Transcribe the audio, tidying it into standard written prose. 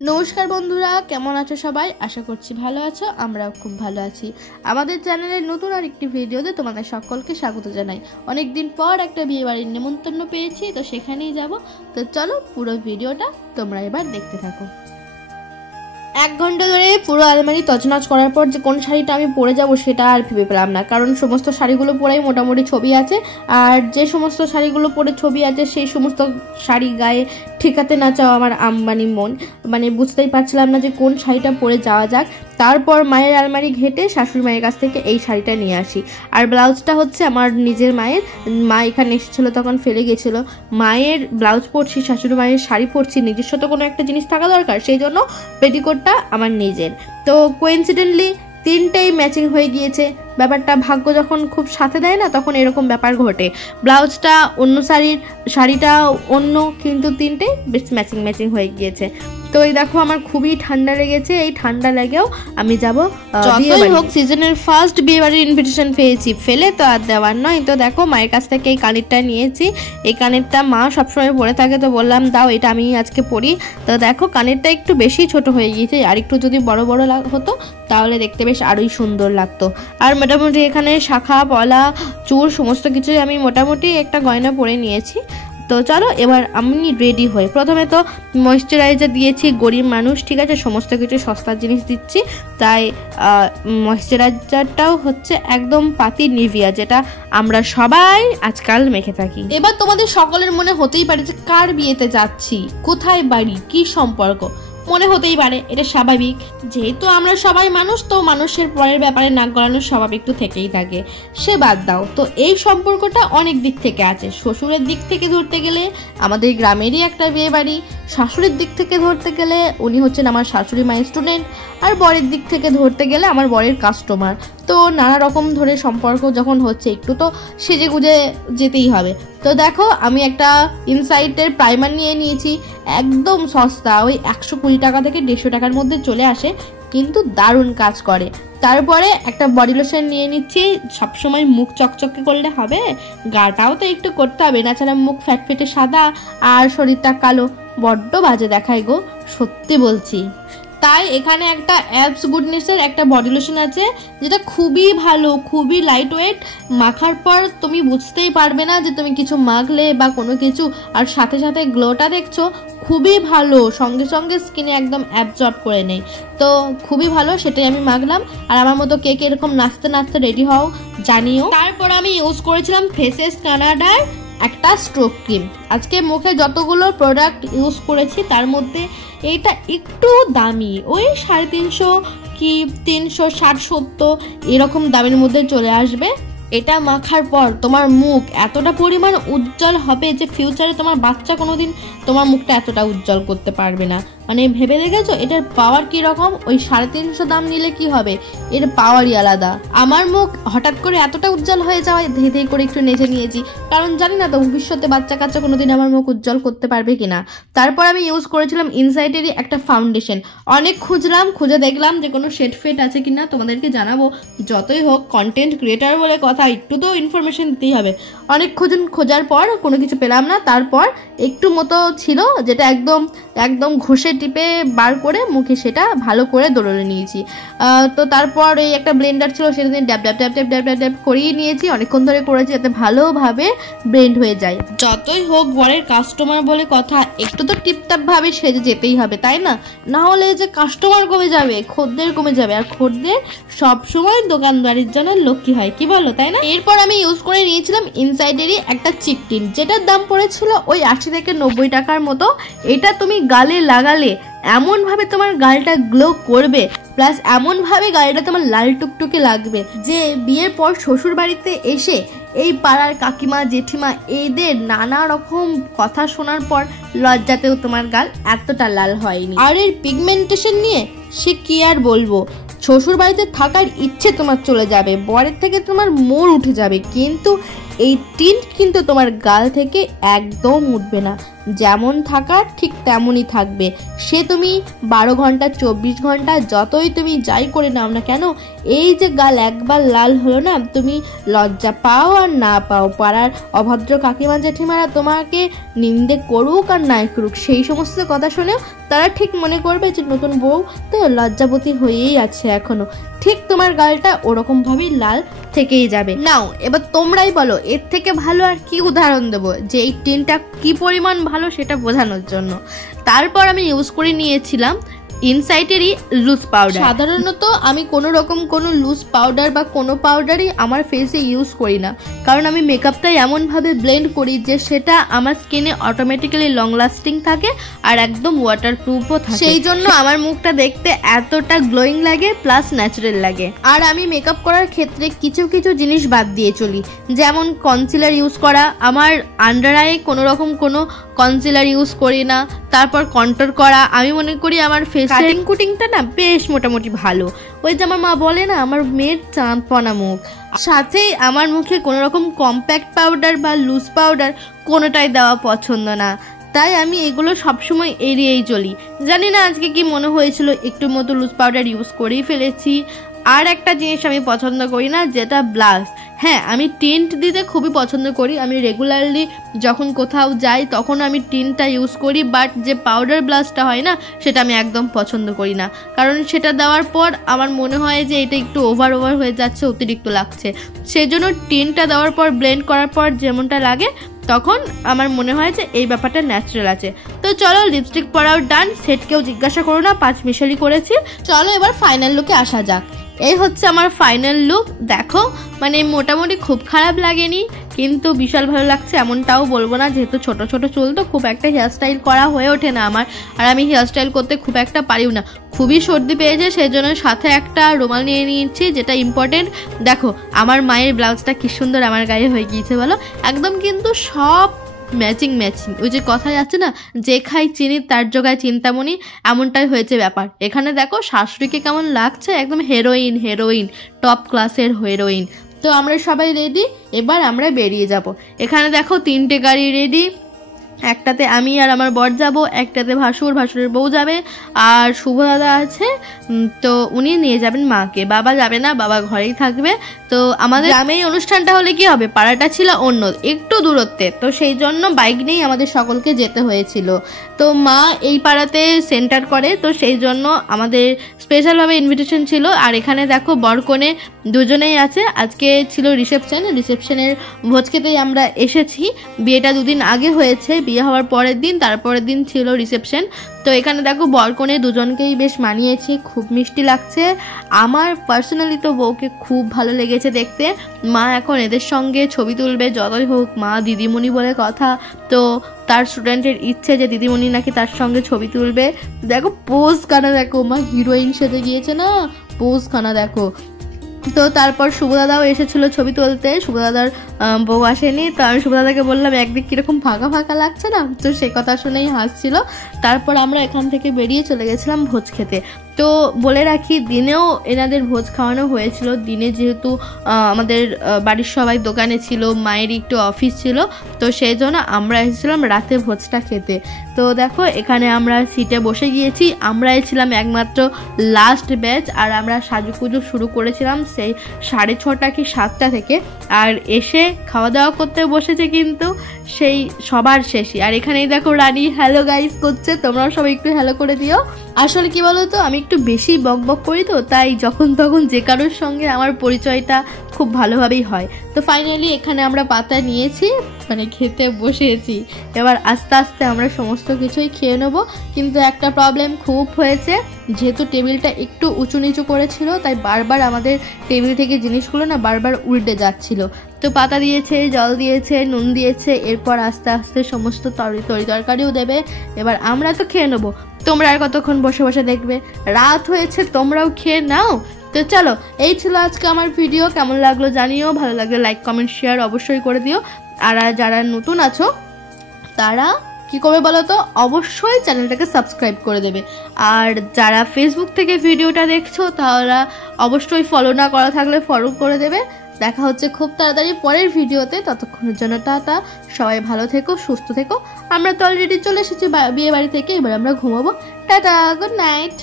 নমস্কার বন্ধুরা, কেমন আছো সবাই? আশা করছি ভালো আছো। আমরাও খুব ভালো আছি। আমাদের চ্যানেলের নতুন আরেকটি ভিডিওতে তোমাদের সকলকে স্বাগত জানাই। অনেকদিন পর একটা বিয়েবাড়ির নেমন্তন্ন পেয়েছি, তো সেখানেই যাব। তো চলো পুরো ভিডিওটা তোমরা এবার দেখতে থাকো। 1 ঘন্টা ধরে পুরো আলমারি তছনছ করার পর যে কোন শাড়িটা আমি পরে যাব সেটা আর ভেবে পেলাম না, কারণ সমস্ত শাড়িগুলো পরেই মোটামুটি ছবি আছে, আর যে সমস্ত শাড়িগুলো পরে ছবি আছে সেই সমস্ত শাড়ি গায়ে ঠিকাতে না চাও আমার আম্বানি মন, মানে বুঝতেই পারছিলাম না যে কোন শাড়িটা পরে যাওয়া যাক। তারপর মায়ের আলমারি ঘেটে শাশুড়ি মায়ের কাছ থেকে এই শাড়িটা নিয়ে আসি। আর ব্লাউজটা হচ্ছে আমার নিজের মায়ের, মা এখানে এসেছিলো তখন ফেলে গেছিলো। মায়ের ব্লাউজ পরছি, শাশুড়ি মায়ের শাড়ি পরছি, নিজস্ব তো কোনো একটা জিনিস থাকা দরকার, সেই জন্য পেটিকোটটা আমার নিজের। তো কোইন্সিডেন্টলি 3টেই ম্যাচিং হয়ে গিয়েছে। ব্যাপারটা ভাগ্য যখন খুব সাথে দেয় না, তখন এরকম ব্যাপার ঘটে। ব্লাউজটা অন্য শাড়িটা অন্য, কিন্তু 3টেই বেশ ম্যাচিং হয়ে গিয়েছে। তো এই দেখো আমার খুবই ঠান্ডা লেগেছে, এই ঠান্ডা লেগেও আমি যাব। যতই হোক সিজনের ফার্স্ট বিয়েবাড়ির ইনভিটেশন পেয়েছি, ফেলে তো আর দেওয়ার নয়। তো দেখো মায়ের কাছ থেকে এই কানেরটা নিয়েছি। এই কানেরটা মা সবসময় পরে থাকে, তো বললাম দাও এটা আমি আজকে পরি। তো দেখো কানেরটা একটু বেশি ছোট হয়ে গিয়েছে, আর একটু যদি বড় হতো তাহলে দেখতে বেশ আরোই সুন্দর লাগতো। আর মোটামুটি এখানে শাখা পলা চূড় সমস্ত কিছুই আমি মোটামুটি একটা গয়না পরে নিয়েছি। তো চলো এবার আমি রেডি হই। প্রথমে তো ময়েশ্চারাইজার দিয়েছি, গরিব মানুষ ঠিক আছে, সমস্ত কিছু সস্তার জিনিস দিচ্ছি, তাই ময়েশ্চারাইজারটাও হচ্ছে একদম পাতি নিভিয়া, যেটা আমরা সবাই আজকাল মেখে থাকি। এবার তোমাদের সকলের মনে হতেই পারে যে কার বিয়েতে যাচ্ছি, কোথায় বাড়ি, কি সম্পর্ক, মনে হতেই পারে, এটা স্বাভাবিক। যেহেতু আমরা সবাই মানুষ, তো মানুষের পরের ব্যাপারে নাক গলানোর স্বভাব একটু থেকেই থাকে, সে বাদ দাও। তো এই সম্পর্কটা অনেক দিক থেকে আছে। শ্বশুরের দিক থেকে ধরতে গেলে আমাদের গ্রামেরই একটা বিয়ে বাড়ি, শাশুড়ির দিক থেকে ধরতে গেলে উনি হচ্ছেন আমার শাশুড়ি মায়ের স্টুডেন্ট, আর বরের দিক থেকে ধরতে গেলে আমার বরের কাস্টমার। তো নানা রকম ধরে সম্পর্ক যখন হচ্ছে, একটু তো সেজে গুজে যেতেই হবে। তো দেখো আমি একটা ইনসাইটের প্রাইমার নিয়ে নিয়েছি, একদম সস্তা, ওই 120 টাকা থেকে 150 টাকার মধ্যে চলে আসে, কিন্তু দারুণ কাজ করে। তারপরে একটা বডি লোশন নিয়ে নিচ্ছি। সবসময় মুখ চকচকে করলে হবে, গাটাও তো একটু করতে হবে, না ছাড়া মুখ ফ্যাটফেটে সাদা আর শরীরটা কালো, বড্ড বাজে দেখায় গো, সত্যি বলছি। তাই এখানে একটা অ্যাবস গুডনেসের একটা বডি লোশন আছে, যেটা খুবই ভালো, খুবই লাইট ওয়েট, মাখার পর তুমি বুঝতেই পারবে না যে তুমি কিছু মাখলে বা কোনো কিছু, আর সাথে সাথে গ্লোটা দেখছো খুবই ভালো, সঙ্গে সঙ্গে স্কিনে একদম অ্যাবজর্ব করে নেই। তো খুবই ভালো, সেটাই আমি মাখলাম। আর আমার মতো কে এরকম নাচতে নাচতে রেডি হও জানিও। তারপর আমি ইউজ করেছিলাম ফেসেস কানাডার একটা স্ট্রোক ক্রিম। আজকে মুখে যতগুলো প্রোডাক্ট ইউজ করেছি তার মধ্যে এইটা একটু দামি, ওই 350 কি 360-70 এরকম দামের মধ্যে চলে আসবে। এটা মাখার পর তোমার মুখ এতটা পরিমাণ উজ্জ্বল হবে যে ফিউচারে তোমার বাচ্চা কোনোদিন তোমার মুখটা এতটা উজ্জ্বল করতে পারবে না। মানে ভেবে দেখেছো এটার পাওয়ার কীরকম? ওই 350 দাম নিলে কি হবে, এর পাওয়ারই আলাদা। আমার মুখ হঠাৎ করে এতটা উজ্জ্বল হয়ে যাওয়ায় ধেই ধেই করে একটু নেচে নিয়েছি, কারণ জানি না তো ভবিষ্যতে বাচ্চা কাচ্চা কোনোদিন আমার মুখ উজ্জ্বল করতে পারবে কিনা। তারপর আমি ইউজ করেছিলাম ইনসাইটেরই একটা ফাউন্ডেশন। অনেক খুঁজে দেখলাম যে কোনো শেড ফেড আছে কিনা, তোমাদেরকে জানাবো। যতই হোক কন্টেন্ট ক্রিয়েটার বলে কথা, একটু তো ইনফরমেশন দিতেই হবে। অনেক খোঁজার পর কোনো কিছু পেলাম না। তারপর একটু মতো ছিল, যেটা একদম ঘষে টিপে বার করে মুখে সেটা ভালো করে দোলে নিয়েছি। তো তারপর এই একটা ব্লেন্ডার ছিল, সেটা দিয়ে ড্যাব ড্যাব ড্যাব ড্যাব ড্যাব ড্যাব ড্যাব করিয়ে নিয়েছি, অনেকক্ষণ ধরে করেছি যাতে ভালোভাবে ব্লেন্ড হয়ে যায়। যতই হোক বরের কাস্টমার বলে কথা, একটু তো টিপটাপ ভাবে সেজে যেতেই হবে, তাই না? না হলে যে কাস্টমার কমে যাবে, খদ্দের কমে যাবে, আর খদ্দের সবসময় দোকানদারির জন্য লক্ষ্মী হয়, কি বলো, তাই না? এরপর আমি ইউজ করে নিয়েছিলাম ইনসাইডেরই একটা চিক টিন, যেটার দাম পড়েছিল ওই 80 থেকে 90 টাকার মতো। এটা তুমি গালে লাগালে এমনভাবে তোমার গালটা গ্লো করবে, প্লাস এমনভাবে গালটা তোমার লাল টুকটুকে লাগবে যে বিয়ের পর শ্বশুর বাড়িতে এসে এই পাড়ার কাকিমা জেঠিমা এদের নানা রকম কথা শোনার পর লজ্জাতেও তোমার গাল এতটা লাল হয়নি। আর এর পিগমেন্টেশন নিয়ে সে কি আর বলবো, শ্বশুর বাড়িতে থাকার ইচ্ছে তোমার চলে যাবে, বরের থেকে তোমার মোড় উঠে যাবে, কিন্তু এই টিন্ট কিন্তু তোমার গাল থেকে একদম উঠবে না। যেমন থাকার ঠিক তেমনই থাকবে। সে তুমি 12 ঘন্টা 24 ঘন্টা যতই তুমি যাই করে নাও না কেন, এই যে গাল একবার লাল হলো না, তুমি লজ্জা পাও আর না পাও, পাড়ার অভদ্র কাকিমা জেঠিমারা তোমাকে নিন্দে করুক আর নাই করুক, সেই সমস্ত কথা শুনেও তারা ঠিক মনে করবে যে নতুন বউ তো লজ্জাবতী হয়েই আছে এখনো। ঠিক তোমার গালটা ওরকম ভাবেই লাল থেকেই যাবে। নাও এবার তোমরাই বলো এর থেকে ভালো আর কি উদাহরণ দেবো যে এই টিনটা কি পরিমাণ ভালো সেটা বোঝানোর জন্য। তারপর আমি ইউজ করে নিয়েছিলাম ইনসাইটেরই লুজ পাউডার। সাধারণত আমি কোনো রকম কোনো লুজ পাউডার বা কোনো পাউডারই আমার ফেসে ইউজ করি না, কারণ আমি মেকআপটা এমনভাবে ব্লেন্ড করি যে সেটা আমার স্কিনে অটোমেটিক্যালি লং লাস্টিং থাকে আর একদম ওয়াটারপ্রুফও থাকে। সেই জন্য আমার মুখটা দেখতে এতটা গ্লোয়িং লাগে প্লাস ন্যাচারাল লাগে। আর আমি মেকআপ করার ক্ষেত্রে কিছু কিছু জিনিস বাদ দিয়ে চলি, যেমন কনসিলার ইউজ করা। আমার আন্ডার আই কোনো রকম কোনো কনসিলার ইউজ করি না। তারপর কন্ট্রোল করা, আমি মনে করি আমার কাটিং কুটিংটা না বেশ মোটামুটি ভালো। ওই যে আমার মা বলে না আমার মেয়ের চাঁদপনা মুখ। সাথেই আমার মুখে কোনো রকম কম্প্যাক্ট পাউডার বা লুজ পাউডার কোনোটাই দেওয়া পছন্দ না, তাই আমি এগুলো সবসময় এড়িয়েই চলি। জানি না আজকে কি মনে হয়েছিল একটু মতো লুজ পাউডার ইউজ করেই ফেলেছি। আর একটা জিনিস আমি পছন্দ করি না, যেটা ব্লাশ। হ্যাঁ, আমি টিন্ট দিতে খুবই পছন্দ করি। আমি রেগুলারলি যখন কোথাও যাই তখন আমি টিন্টটা ইউজ করি, বাট যে পাউডার ব্লাশটা হয় না সেটা আমি একদম পছন্দ করি না, কারণ সেটা দেওয়ার পর আমার মনে হয় যে এটা একটু ওভার হয়ে যাচ্ছে, অতিরিক্ত লাগছে। সেজন্য টিন্টটা দেওয়ার পর ব্লেন্ড করার পর যেমনটা লাগে তখন আমার মনে হয় যে এই ব্যাপারটা ন্যাচারাল আছে। তো চলো লিপস্টিক পরাও ডান, সেটকেও জিজ্ঞাসা করো না, 5 মিশালি করেছি। চলো এবার ফাইনাল লুকে আসা যাক। এই হচ্ছে আমার ফাইনাল লুক। দেখো মানে মোটামুটি খুব খারাপ লাগেনি, কিন্তু বিশাল ভালো লাগছে এমনটাও বলবো না, যেহেতু ছোট ছোট চুল তো খুব একটা হেয়ারস্টাইল করা হয়ে ওঠে না আমার, আর আমি হেয়ারস্টাইল করতে খুব একটা পারিও না। খুবই সর্দি পেয়েছে, সেই জন্য সাথে একটা রুমাল নিয়ে নিয়েছি, যেটা ইম্পর্টেন্ট। দেখো আমার মায়ের ব্লাউজটা কি সুন্দর আমার গায়ে হয়ে গিয়েছে বলো, একদম কিন্তু সব ম্যাচিং। ওই যে কথাই আছে না, যে খাই চিনি তার জোগায় চিন্তামণি, এমনটাই হয়েছে ব্যাপার। এখানে দেখো শাশুড়িকে কেমন লাগছে, একদম হেরোইন, টপ ক্লাসের হেরোইন। তো আমরা সবাই রেডি, এবার আমরা বেরিয়ে যাব। এখানে দেখো 3টে গাড়ি রেডি, একটাতে আমি আর আমার বর যাব, একটাতে ভাসুরের বউ যাবে, আর শুভ দাদা আছে, তো উনি নিয়ে যাবেন মাকে। বাবা যাবে না, বাবা ঘরেই থাকবে। তো আমাদের গ্রামেই অনুষ্ঠানটা হলে কি হবে, পাড়াটা ছিল অন্য একটু দূরত্বে, তো সেই জন্য বাইক নিয়েই আমাদের সকলকে যেতে হয়েছিল। তো মা এই পাড়াতে সেন্টার করে, তো সেই জন্য আমাদের স্পেশালভাবে ইনভিটেশন ছিল। আর এখানে দেখো বর কনে দুজনেই আছে। আজকে ছিল রিসেপশনের ভোজ খেতেই আমরা এসেছি। বিয়েটা 2 দিন আগে হয়েছে, বিয়ে হওয়ার পরের দিন, তারপরের দিন ছিল রিসেপশন। তো এখানে দেখো বর কনে দুজনকেই বেশ মানিয়েছে, খুব মিষ্টি লাগছে। আমার পার্সোনালি তো বউকে খুব ভালো লেগেছে দেখতে। মা এখন এদের সঙ্গে ছবি তুলবে, যতই হোক মা দিদিমণি বলে কথা, তো তার স্টুডেন্টের ইচ্ছে যে দিদিমণি নাকি তার সঙ্গে ছবি তুলবে। দেখো পোজ খানা দেখো, মা হিরোইন সেজে গিয়েছে না, পোজ খানা দেখো। তো তারপর শুভদাদাও এসেছিল ছবি তুলতে, শুভদাদার বউ আসেনি। তো আমি শুভদাদাকে বললাম একদিক কীরকম ফাঁকা লাগছে না, তো সে কথা শুনেই হাসছিল। তারপর আমরা এখান থেকে বেরিয়ে চলে গেছিলাম ভোজ খেতে। তো বলে রাখি দিনেও এনাদের ভোজ খাওয়ানো হয়েছিল। দিনে যেহেতু আমাদের বাড়ির সবাই দোকানে ছিল, মায়ের একটু অফিস ছিল, তো সেই জন্য আমরা এসেছিলাম রাতে ভোজটা খেতে। তো দেখো এখানে আমরা সিটে বসে গিয়েছি। আমরা এসেছিলাম একমাত্র লাস্ট ব্যাচ, আর আমরা সাজুকুজু শুরু করেছিলাম সেই 6:30 কি 7টা থেকে। আর এসে খাওয়া দাওয়া করতে বসেছে কিন্তু সেই সবার শেষে। আর এখানেই দেখো রানী হ্যালো গাইস করছে, তোমরাও সবাই একটু হ্যালো করে দিও। আসলে কি বলো তো, আমি একটু বেশি বক করি, তো তাই যখন তখন যে কারোর সঙ্গে আমার পরিচয়টা খুব ভালোভাবেই হয়। তো ফাইনালি এখানে আমরা পাতা নিয়েছি, মানে খেতে বসেছি। এবার আস্তে আস্তে আমরা সমস্ত কিছুই খেয়ে নেবো। কিন্তু একটা প্রবলেম খুব হয়েছে, যেহেতু টেবিলটা একটু উঁচু নিচু করেছিল, তাই বারবার আমাদের টেবিল থেকে জিনিসগুলো না বারবার উল্টে যাচ্ছিল। তো পাতা দিয়েছে, জল দিয়েছে, নুন দিয়েছে, এরপর আস্তে আস্তে সমস্ত তরকারিও দেবে। এবার আমরা তো খেয়ে নেবো, তোমরা আর কতক্ষণ বসে বসে দেখবে, রাত হয়েছে, তোমরাও খেয়ে নাও। তো চলো, এই ছিল আজকে আমার ভিডিও। কেমন লাগলো জানিও, ভালো লাগলে লাইক কমেন্ট শেয়ার অবশ্যই করে দিও। আর যারা নতুন আছো তারা কি করবে বলো তো, অবশ্যই চ্যানেলটাকে সাবস্ক্রাইব করে দেবে। আর যারা ফেসবুক থেকে ভিডিওটা দেখছো তারা অবশ্যই ফলো না করা থাকলে ফলো করে দেবে। দেখা হচ্ছে খুব তাড়াতাড়ি পরের ভিডিওতে। ততক্ষণের জন্য টাটা, সবাই ভালো থেকো, সুস্থ থেকো। আমরা তো অলরেডি চলে এসেছি বিয়ে বাড়ি থেকে, এবার আমরা ঘুমাবো। Tata, good night.